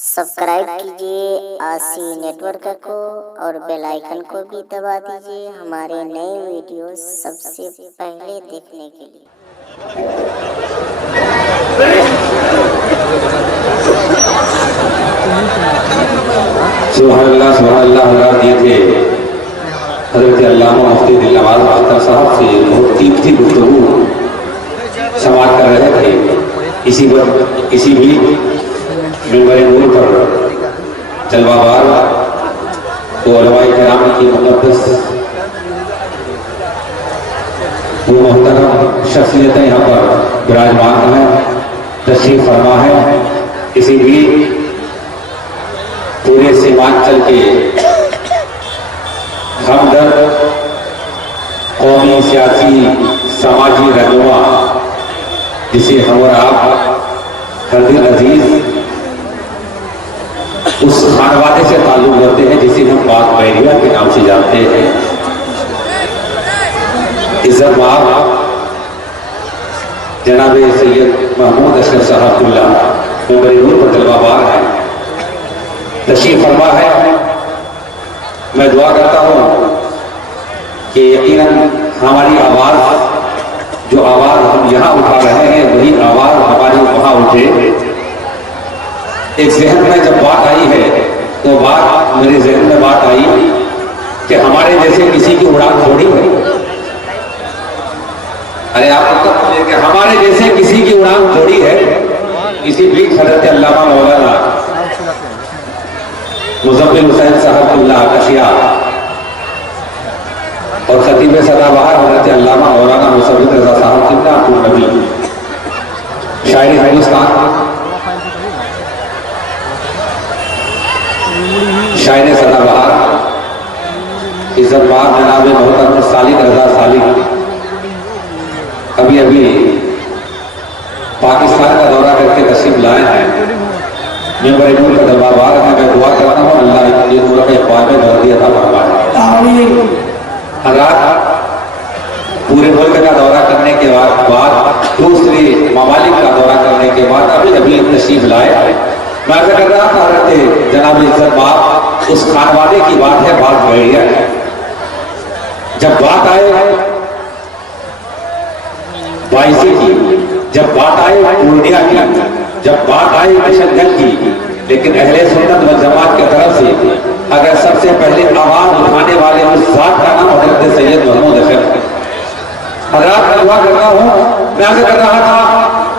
Subscribe कीजिए आसी network को और बेल आइकन को भी दबा दीजिए हमारे नए वीडियो सबसे पहले देखने के लिए। सुभान अल्लाह हज़रात ये थे हज़रत अल्लामा मुफ्ती दिल नवाज खातर साहब से बहुत तीखी गुफ्तगू समाप्त कर रहे थे। इसी भी मिंबर नूर पर जलवाबार वो उलमाए किराम की मुक़द्दस वो मोहतरम शख्सियतें यहाँ पर विराजमान हैं, तशरीफ फरमा है। इसी भी पूरे सीमांचल के हमदर्द कौमी सियासी समाजी रहनुमा जिसे हम और आप हर दिल अजीज उस खानवादे से ताल्लुक रखते हैं जिसे हम बात बैरिया के नाम से जानते हैं। इज्जत माब जनाब सैयद महमूद अशरफ साहब मिंबर नूर पर जलवाबार है, तशरीफ फरमा है। मैं दुआ करता हूँ कि यकीनन हमारी आवाज़ जो आवाज़ हम यहाँ उठा रहे हैं वही आवाज़ हमारी वहाँ उठे। एक जहन में जब बात आई है तो बात मेरे जहन में बात आई कि हमारे जैसे किसी की उड़ान थोड़ी है। अरे आप तब बोले कि हमारे जैसे किसी की उड़ान थोड़ी है। इसी बीच हज़रत अल्लामा मौलाना मुज़फ़्फ़र हुसैन साहब कशिया और खतीब सदाबहार हज़रत अल्लामा मौलाना मुसव्विर रज़ा साहब किबला नबी शायरी हिंदुस्तान शायर सदाबहार इज्जत माब जनाब मोहतरम सालिक रज़ा सालिक अभी पाकिस्तान का दौरा करके तशरीफ लाए हैं। मिंबर नूर का दरबार है। मैं दुआ करता हूँ अल्लाह के नूर के ख्वाब में बरकत अता फरमाए। हज़रात पूरे मुल्क का दौरा करने के बाद दूसरे ममालिक का दौरा करने के बाद अभी तशरीफ लाए। मैं ऐसा कर रहा था हज़रत जनाब इज्जत माब उस खानवादे की बात है, बात बैरिया है। जब बात आए बाइसी की, जब बात आए पूर्णिया की, जब बात आए किशनगंज की, लेकिन अहले सुन्नत वल जमात की तरफ से अगर सबसे पहले आवाज उठाने वाले उस जात का नाम हज़रत सैयद महमूद अशरफ। हज़रात मैं दुआ कर रहा हूँ, मैं ऐसा कर रहा था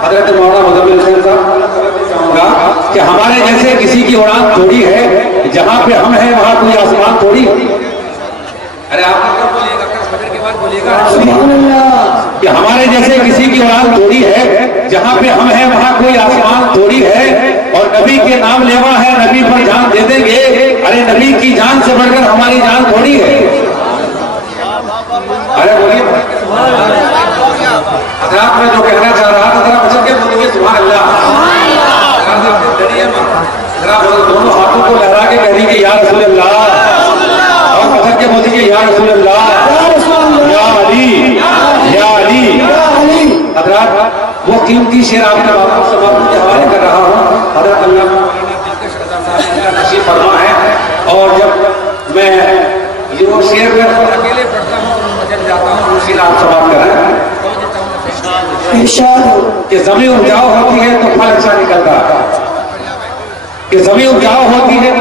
हज़रत मौलाना मुज़फ़्फ़र हुसैन साहब चाहूँगा कि हमारे जैसे किसी की उड़ान थोड़ी है, जहाँ पे हम हैं वहाँ कोई आसमान थोड़ी। अरे आप कब बोलिएगा, फजर के बाद बोलिएगा कि हमारे जैसे किसी की उड़ान थोड़ी है, जहाँ पे हम हैं वहाँ कोई आसमान थोड़ी है। और नबी के नाम लेवा है, नबी पर जान दे देंगे। अरे नबी की जान से बढ़कर हमारी जान थोड़ी है। अरे बोलिए, हज़रात मैं जो कहना चाह रहा था जरा बचन के बोलिए सुभान अल्लाह। दोनों हाथों को लहरा के कह दीजिए या रसूल अल्लाह, और बचन के बोलिए या रसूल अल्लाह, या अली, या अली। हज़रात वो कीमती शेर आपने बाबू से बाबू के हवाले कर रहा हूँ। हज़रत अल्लाह तशरीफ फरमा है। और जब मैं ये वो शेर में अकेले पढ़ता हूँ तो मचल जाता हूँ, उसी आप समाप्त करें कि ज़मीन उपजाऊ होती है तो फल अच्छा निकलता है, कि ज़मीन उपजाऊ होती है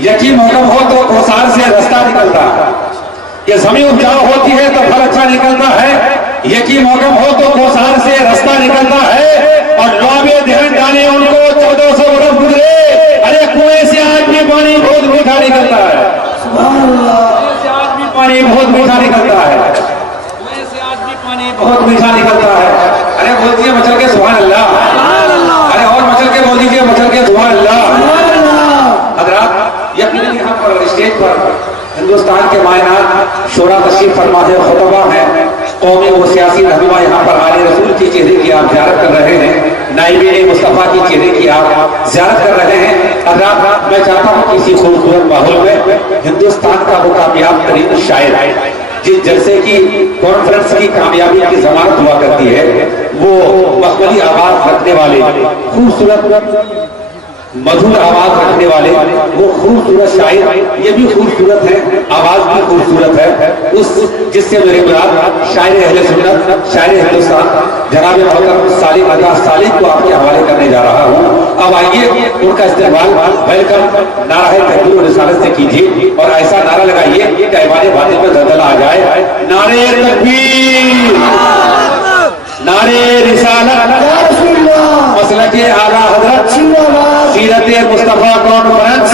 यकीन मौसम हो तो कोसार से रास्ता निकलता है, कि ज़मीन उपजाऊ होती है तो फल अच्छा निकलता है, यकीन मौसम हो तो कोसार से रास्ता निकलता है। और लौबे ध्यान डाले उनको 1400 बरस गुजरे, अरे कुएं से आज भी पानी बहुत मीठा निकलता है। आज भी पानी बहुत मीठा निकलता है, कुएं से आज भी पानी बहुत मीठा निकलता है। अरे बोल दीजिए मचल के सुभान अल्लाह। अरे और मचल के बोल दीजिए मचल के सुभान अल्लाह। हज़रात यकीनन यहाँ पर स्टेज पर हिंदुस्तान के मायनात शोरा तशरीफ फरमा है, खुतबा है, कौमी व सियासी रहनुमा यहाँ पर आले रसूल की चेहरे की आप ज़ियारत कर रहे हैं, नाइबीन मुस्तफ़ा की चेहरे की आप ज़ियारत कर रहे हैं। मैं चाहता हूँ किसी खूबसूरत माहौल में हिंदुस्तान का वो कामयाब तरीन शायर जिस जलसे की कॉन्फ्रेंस की कामयाबी की जमानत हुआ करती है, वो मखमली आवाज रखने वाले, खूबसूरत मधुर आवाज रखने वाले, वो खूबसूरत शायर, ये भी खूबसूरत है, आवाज भी खूबसूरत है, उस जिससे मेरे मुराद शायर अहले सुन्नत, शायर हिंदुस्तान जनाब मोहतरम सालिक रजा सालिक को आपके हवाले करने जा रहा हूँ। अब आइए उनका इस्तेमाल वेलकम नारा तकबीर और रिसालत से कीजिए और ऐसा नारा लगाइए कि ऐवान बातिल में दलदला आ जाए। नारे तकबीर, नारे रिसालत, मसलक आला हजरत, सीरत मुस्तफा कॉन्फ्रेंस,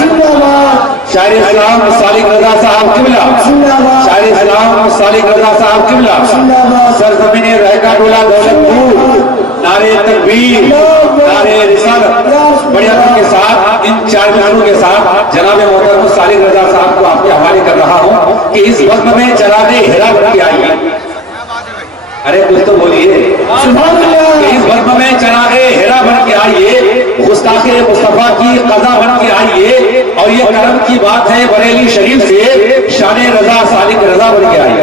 शायर इस्लाम सालिक रजा साहब किबला, शायर इस्लाम सालिक रजा साहब किबला, सरजमीन रहका डोला दौलतपुर, नारे तकबीर, नारे रिसालत। बड़े अदब के साथ इन चार मिनटों के साथ जनाब मोहतरम सालिक रजा साहब को आपके हवाले कर रहा हूँ कि इस वक्त में चरागे हिरा बन के आइए। अरे कुछ तो बोलिए। इस वक्त में चरागे हिरा बन के आइए, गुस्ताखे मुस्तफा की कज़ा बन के आइए और ये करम की बात है बरेली शरीफ से शान रजा सालिक रजा बन के आइए।